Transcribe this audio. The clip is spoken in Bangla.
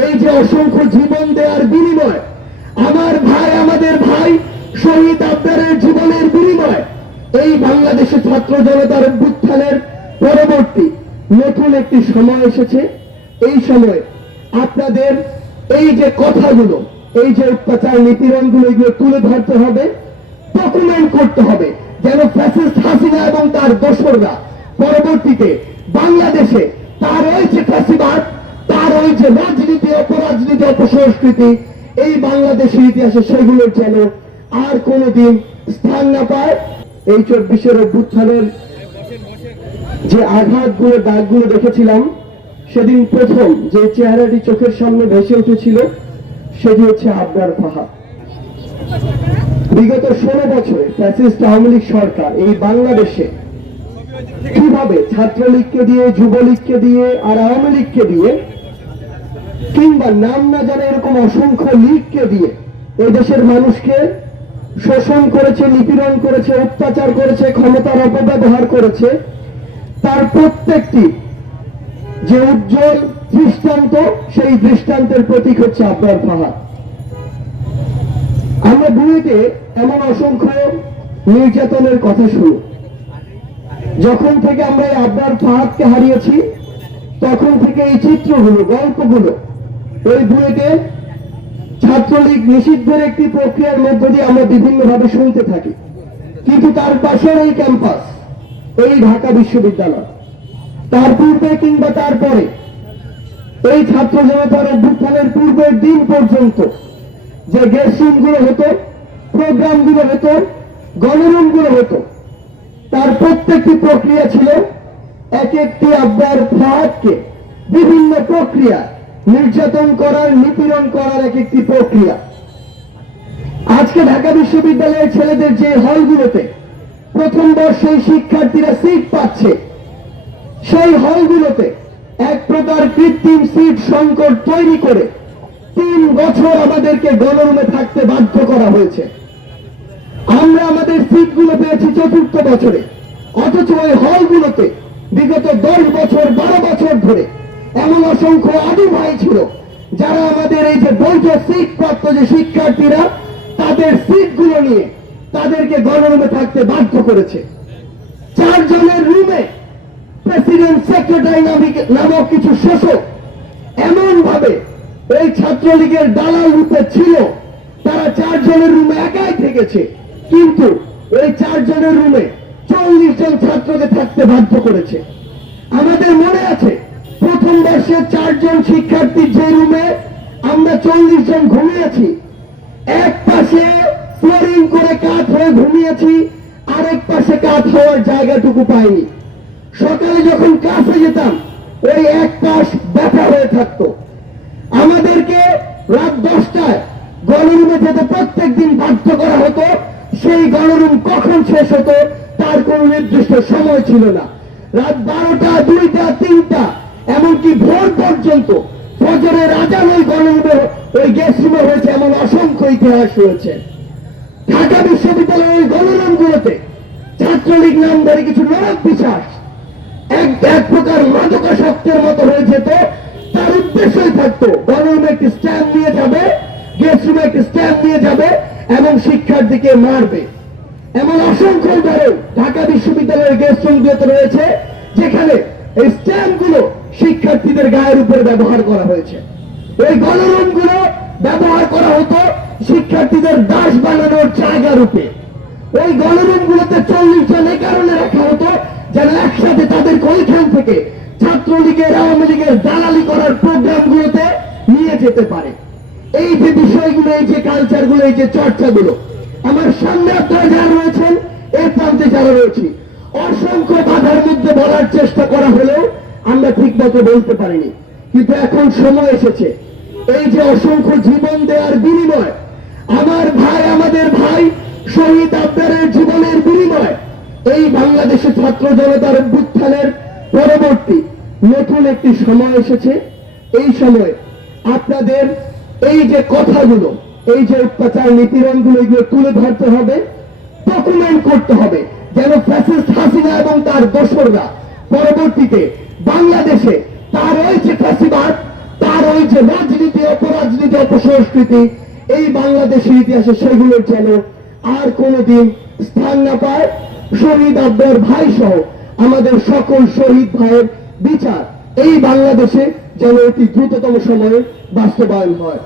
এই যে অসংখ্য জীবন দেওয়ার বিনিময়, আমার ভাই, আমাদের ভাই শহীদ আবদারের জীবনের বিনিময়, এই বাংলাদেশে ছাত্র জনতার অভ্যুত্থানের পরবর্তী নতুন একটি সময় এসেছে। এই সময় আপনাদের এই যে কথাগুলো, এই যে অত্যাচার নিপীড়নগুলো এগুলো তুলে ধরতে হবে ডকুমেন্ট করতে হবে, যেন ফ্যাসিস্ট হাসিনা এবং তার দোসররা পরবর্তীতে বাংলাদেশে ওই যে রাজনীতি, অপরাজনীতি, অপসংস্কৃতি, এই বাংলাদেশের ইতিহাসে সেগুলোর যেন আর কোনোদিন স্থান না পায়। এই চব্বিশের অভ্যুত্থানের যে আঘাতগুলো, দাগগুলো দেখেছিলাম, সেদিন প্রথম যে চেহারাটি চোখের সামনে ভেসে উঠেছিল, সেটি হচ্ছে আবরার পাহাড়। বিগত ষোলো বছরে ফ্যাসিস্ট আওয়ামী লীগ সরকার এই বাংলাদেশে কীভাবে ছাত্রলীগকে দিয়ে, যুবলীগকে দিয়ে আর আওয়ামী লীগকে দিয়ে কিংবা নাম না জানা এরকম অসংখ্য লীগকে দিয়ে এই দেশের মানুষকে শোষণ করেছে, নিপীড়ন করেছে, অত্যাচার করেছে, ক্ষমতার অপব্যবহার করেছে, তার প্রত্যেকটি যে উজ্জ্বল দৃষ্টান্ত, সেই দৃষ্টান্তের প্রতীক হচ্ছে আবরার পাহাড় আমরা বুয়েটে এমন অসংখ্য নির্যাতনের কথা শুনি। যখন থেকে আমরা এই আবরার ফাহাদকে হারিয়েছি, তখন থেকে এই চিত্রগুলো, গল্পগুলো ওই বুয়েটে ছাত্রলীগ নিষিদ্ধের একটি প্রক্রিয়ার মধ্য দিয়ে আমরা বিভিন্নভাবে শুনতে থাকি। কিন্তু তার পাশের এই ক্যাম্পাস, এই ঢাকা বিশ্ববিদ্যালয়, তার পূর্বে কিংবা তারপরে এই ছাত্র জনতার অভ্যুত্থানের পূর্বের দিন পর্যন্ত যে গেস্ট রুমগুলো হতো প্রোগ্রামগুলো হতো, গণরুমগুলো হতো, তার প্রত্যেকটি প্রক্রিয়া ছিল এক একটি আব্বার ফাহাদকে বিভিন্ন প্রক্রিয়া নির্যাতন করার, নিপীড়ন করার এক একটি প্রক্রিয়া। আজকে ঢাকা বিশ্ববিদ্যালয়ের ছেলেদের যে হলগুলোতে প্রথম বর্ষের শিক্ষার্থীরা সিট পাচ্ছে, সেই হলগুলোতে এক প্রকার কৃত্রিম সিট সংকট তৈরি করে তিন বছর আমাদেরকে গণরুমে থাকতে বাধ্য করা হয়েছে। আমরা আমাদের সিটগুলো পেয়েছি চতুর্থ বছরে, অথচ ওই হলগুলোতে বিগত দশ বছর, বারো বছর ধরে এমন অসংখ্য আদু ভাই ছিল, যারা আমাদের এই যে বৈধ সিট প্রাপ্ত যে শিক্ষার্থীরা, তাদের সিটগুলো নিয়ে তাদেরকে গণরুমে থাকতে বাধ্য করেছে। চারজনের রুমে প্রেসিডেন্ট সেক্রেটারি নামক কিছু শোষক এমন ভাবে এই ছাত্রলীগের দালাল রূপে ছিল, তারা চারজনের রুমে একাই থেকেছে। কিন্তু এই চারজনের রুমে চল্লিশ জন ছাত্রকে থাকতে বাধ্য করেছে। আমাদের মনে আছে প্রথম বর্ষে চারজন শিক্ষার্থী যে রুমে আমরা চল্লিশ জন ঘুমিয়েছি। এক পাশে ফ্লোরিং করে কাঠ হয়ে ঘুমিয়েছি, আরেক পাশে কাঠ হওয়ার জায়গাটুকু পাইনি। সকালে যখন ক্লাসে যেতাম, ওই এক পাশ ব্যথা হয়ে থাকতো। আমাদেরকে রাত দশটায় গণরুমে যেতে প্রত্যেক দিন বাধ্য করা হতো, সেই গণরুম কখন শেষ হতো, তার কোনো নির্দিষ্ট সময় ছিল না। রাত বারোটা, দুইটা, তিনটা এমনকি ভোর পর্যন্ত ফজরের আজান ওই গণরুমে ওই গেস্ট রুমে হয়েছে এমন অসংখ্য ইতিহাস রয়েছে। ঢাকা বিশ্ববিদ্যালয়ের গণরুমগুলোতে ছাত্রলীগ নাম ধরে কিছু নরক বিশ্বাস এক এক প্রকার মাদকাসক্তের মতো হয়ে যেত। তার উদ্দেশ্যই থাকতো গণরুমে একটি স্ট্যাম্প নিয়ে যাবে গেস্ট রুমে একটি স্ট্যাম্প নিয়ে যাবে এবং শিক্ষার্থীকে মারবে। এমন অসংখ্য উদাহরণ ঢাকা বিশ্ববিদ্যালয়ের গেস্ট রুমগুলোতে রয়েছে, যেখানে এই স্ট্যাম্পগুলো শিক্ষার্থীদের গায়ের উপরে ব্যবহার করা হয়েছে। এই গণরুমগুলো ব্যবহার করা হতো শিক্ষার্থীদের দাস বানানোর জায়গা রূপে। ওই গণরুমগুলোতে চল্লিশ জন এ কারণে রাখা হতো যেন একসাথে তাদের ওইখান থেকে ছাত্রলীগের, আওয়ামী লীগের দালালি করার প্রোগ্রামগুলোতে নিয়ে যেতে পারে। এই যে বিষয়গুলো, এই যে কালচারগুলো এই যে চর্চাগুলো, আমার সামনে আপনারা যারা রয়েছেন, এর প্রান্তে যারা রয়েছে, অসংখ্য বাধার মধ্যে বলার চেষ্টা করা হলেও আমরা ঠিক মতো বলতে পারিনি। কিন্তু এখন সময় এসেছে। এই যে অসংখ্য জীবন দেওয়ার বিনিময়, আমার ভাই, আমাদের ভাই শহীদ আবদারের জীবনের বিনিময়, এই বাংলাদেশে ছাত্র জনতার অভ্যুত্থানের পরবর্তী নতুন একটি সময় এসেছে। এই সময় আপনাদের এই যে কথাগুলো, এই যে অত্যাচার নিপীড়নগুলো এগুলো তুলে ধরতে হবে ডকুমেন্ট করতে হবে, যেন ফ্যাসিস্ট হাসিনা এবং তার দোসররা পরবর্তীতে বাংলাদেশে, তার ওই যে ফ্যাসিবাদ, তার ওই যে রাজনীতি, অপরাজনীতি, অপসংস্কৃতি, এই বাংলাদেশের ইতিহাসে সেগুলোর যেন আর কোনোদিন স্থান না পায়। শহীদ আব্দার ভাই সহ আমাদের সকল শহীদ ভাইয়ের বিচার এই বাংলাদেশে যেন অতি দ্রুততম সময়ে বাস্তবায়ন হয়।